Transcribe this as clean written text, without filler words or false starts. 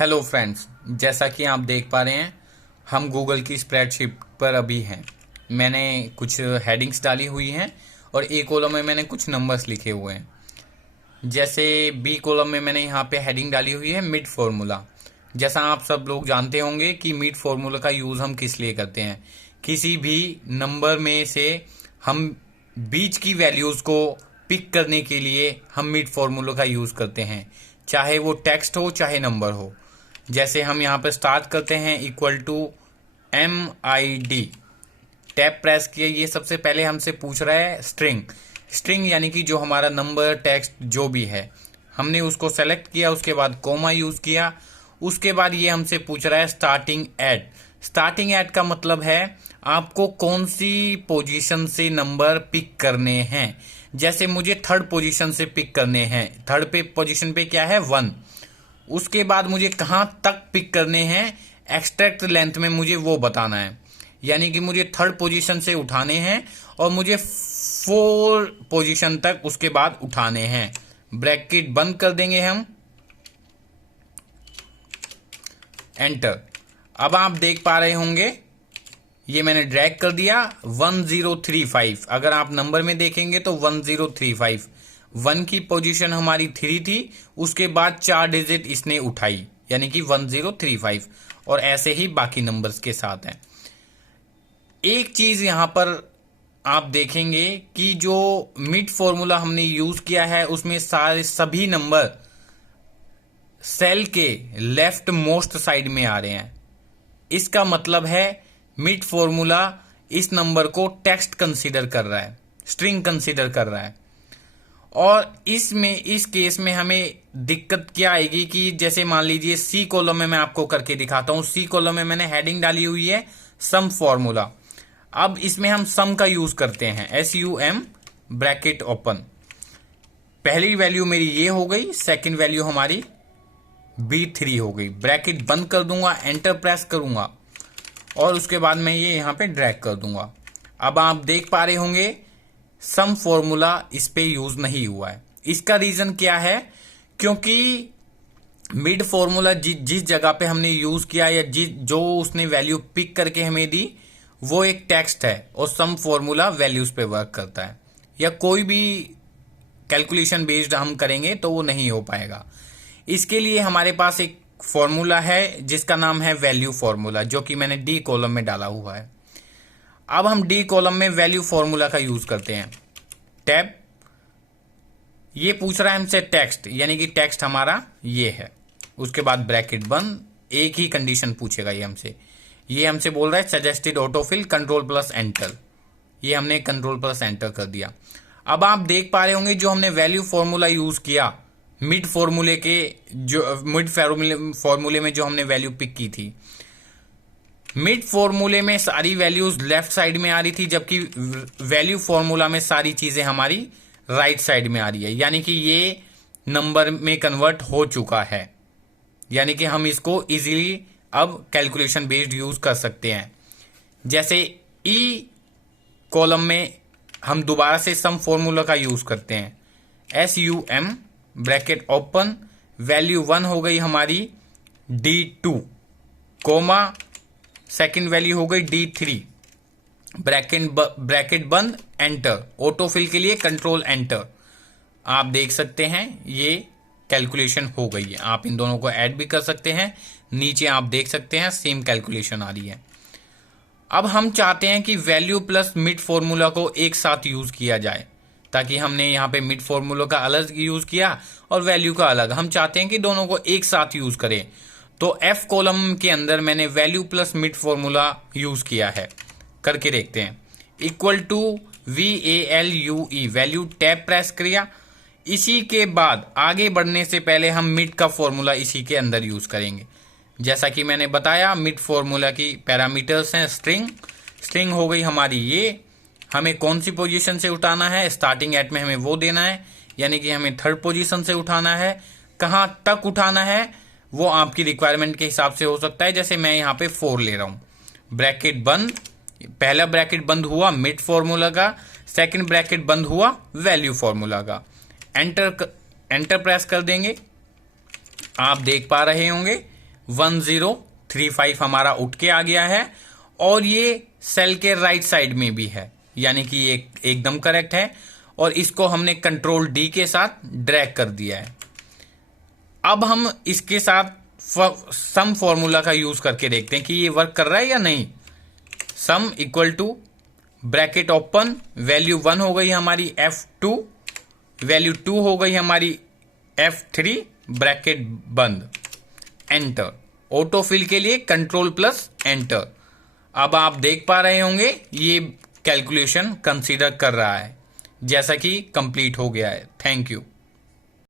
Hello friends, जैसा कि आप देख पा रहे हैं हम गूगल की स्प्रेडशीट पर अभी हैं। मैंने कुछ हेडिंग्स डाली हुई हैं और ए कॉलम में मैंने कुछ नंबर्स लिखे हुए हैं। जैसे बी कॉलम में मैंने यहाँ पे हेडिंग डाली हुई है मिड फार्मूला। जैसा आप सब लोग जानते होंगे कि मिड फार्मूला का यूज़ हम किस लिए करते हैं। किसी भी नंबर में से हम बीच की वैल्यूज़ को पिक करने के लिए हम मिड फार्मूला का यूज़ करते हैं, चाहे वो टेक्स्ट हो चाहे नंबर हो। जैसे हम यहाँ पे स्टार्ट करते हैं equal to MID, tab press किए। ये सबसे पहले हमसे पूछ रहा है स्ट्रिंग यानी कि जो हमारा नंबर टेक्स्ट जो भी है हमने उसको सेलेक्ट किया, उसके बाद कोमा यूज किया। उसके बाद ये हमसे पूछ रहा है स्टार्टिंग एट का मतलब है आपको कौन सी पोजीशन से नंबर पिक करने हैं। जैसे मुझे थर्ड पोजीशन से पिक करने हैं, थर्ड पे पोजीशन पे क्या है 1। उसके बाद मुझे कहाँ तक पिक करने हैं, एक्सट्रैक्ट लेंथ में मुझे वो बताना है। यानी कि मुझे थर्ड पोजीशन से उठाने हैं और मुझे 4 पोजीशन तक उसके बाद उठाने हैं। ब्रैकेट बंद कर देंगे हम, एंटर। अब आप देख पा रहे होंगे ये मैंने ड्रैग कर दिया 1035। अगर आप नंबर में देखेंगे तो 1035, 1 की पोजीशन हमारी 3 थी, उसके बाद 4 डिजिट इसने उठाई यानी कि 1035। और ऐसे ही बाकी नंबर्स के साथ हैं। एक चीज यहां पर आप देखेंगे कि जो मिड फॉर्मूला हमने यूज किया है उसमें सभी नंबर सेल के लेफ्ट मोस्ट साइड में आ रहे हैं। इसका मतलब है मिड फॉर्मूला इस नंबर को टेक्स्ट कंसीडर कर रहा है, स्ट्रिंग कंसीडर कर रहा है। और इस केस में हमें दिक्कत क्या आएगी कि जैसे मान लीजिए सी कॉलम में मैं आपको करके दिखाता हूं। सी कॉलम में मैंने हेडिंग डाली हुई है सम फॉर्मूला। अब इसमें हम सम का यूज करते हैं, SUM ब्रैकेट ओपन। पहली वैल्यू मेरी ये हो गई, सेकंड वैल्यू हमारी B3 हो गई। ब्रैकेट बंद कर दूंगा, एंटर प्रेस करूंगा और उसके बाद मैं ये यहां पे ड्रैग कर दूंगा। अब आप देख पा रहे होंगे सम फॉर्मूला इस पे यूज नहीं हुआ है। इसका रीजन क्या है, क्योंकि मिड फॉर्मूला जिस जगह पे हमने यूज किया या जो उसने वैल्यू पिक करके हमें दी वो एक टेक्स्ट है और सम फॉर्मूला वैल्यूज पे वर्क करता है। या कोई भी कैलकुलेशन बेस्ड हम करेंगे तो वो नहीं हो पाएगा। इसके लिए हमारे पास एक फॉर्मूला है जिसका नाम है वैल्यू फॉर्मूला, जो कि मैंने डी कॉलम में डाला हुआ है। अब हम डी कॉलम में वैल्यू फॉर्मूला का यूज करते हैं। टैब, ये पूछ रहा है हमसे टेक्स्ट, यानी कि टेक्स्ट हमारा ये है। उसके बाद ब्रैकेट बंद, एक ही कंडीशन पूछेगा ये हमसे बोल रहा है suggested autofill, control plus enter. ये हमने कंट्रोल प्लस एंटर कर दिया। अब आप देख पा रहे होंगे जो हमने वैल्यू फॉर्मूला यूज किया मिड फॉर्मूले में जो हमने वैल्यू पिक की थी, मिड फॉर्मूले में सारी वैल्यूज लेफ्ट साइड में आ रही थी, जबकि वैल्यू फॉर्मूला में सारी चीजें हमारी राइट साइड में आ रही है। यानी कि ये नंबर में कन्वर्ट हो चुका है, यानी कि हम इसको इजीली अब कैलकुलेशन बेस्ड यूज कर सकते हैं। जैसे ई कॉलम में हम दोबारा से सम फॉर्मूला का यूज करते हैं, SUM ब्रैकेट ओपन, वैल्यू 1 हो गई हमारी D2, कोमा सेकंड वैल्यू हो गई D3, ब्रैकेट बंद, एंटर। ऑटोफिल के लिए कंट्रोल एंटर। आप देख सकते हैं ये कैलकुलेशन हो गई है। आप इन दोनों को ऐड भी कर सकते हैं, नीचे आप देख सकते हैं सेम कैलकुलेशन आ रही है। अब हम चाहते हैं कि वैल्यू प्लस मिड फॉर्मूला को एक साथ यूज किया जाए, ताकि हमने यहाँ पे मिड फॉर्मूला का अलग यूज किया और वैल्यू का अलग। हम चाहते हैं कि दोनों को एक साथ यूज करें, तो F कॉलम के अंदर मैंने value plus mid formula use किया है, करके देखते हैं। Equal to VALUE, value tab press किया। इसी के बाद आगे बढ़ने से पहले हम मिड का फॉर्मूला इसी के अंदर यूज करेंगे। जैसा कि मैंने बताया मिड फॉर्मूला की पैरामीटर्स हैं स्ट्रिंग हो गई हमारी ये। हमें कौन सी पोजीशन से उठाना है, स्टार्टिंग एट में हमें वो देना है, यानी कि हमें थर्ड पोजीशन से उठाना है। कहां तक उठाना है वो आपकी रिक्वायरमेंट के हिसाब से हो सकता है। जैसे मैं यहाँ पे 4 ले रहा हूं। ब्रैकेट बंद, पहला ब्रैकेट बंद हुआ मिड फॉर्मूला का, सेकंड ब्रैकेट बंद हुआ वैल्यू फॉर्मूला का। एंटर प्रेस कर देंगे। आप देख पा रहे होंगे 1035 हमारा उठ के आ गया है और ये सेल के राइट साइड में भी है, यानी कि ये एकदम करेक्ट है। और इसको हमने कंट्रोल डी के साथ ड्रैग कर दिया है। अब हम इसके साथ सम फॉर्मूला का यूज करके देखते हैं कि ये वर्क कर रहा है या नहीं। Sum equal to bracket open, value 1 हो गई हमारी F2, वैल्यू 2 हो गई हमारी F3, ब्रैकेट बंद, एंटर। ऑटोफिल के लिए कंट्रोल प्लस एंटर। अब आप देख पा रहे होंगे ये कैलकुलेशन कंसीडर कर रहा है, जैसा कि कंप्लीट हो गया है। Thank you.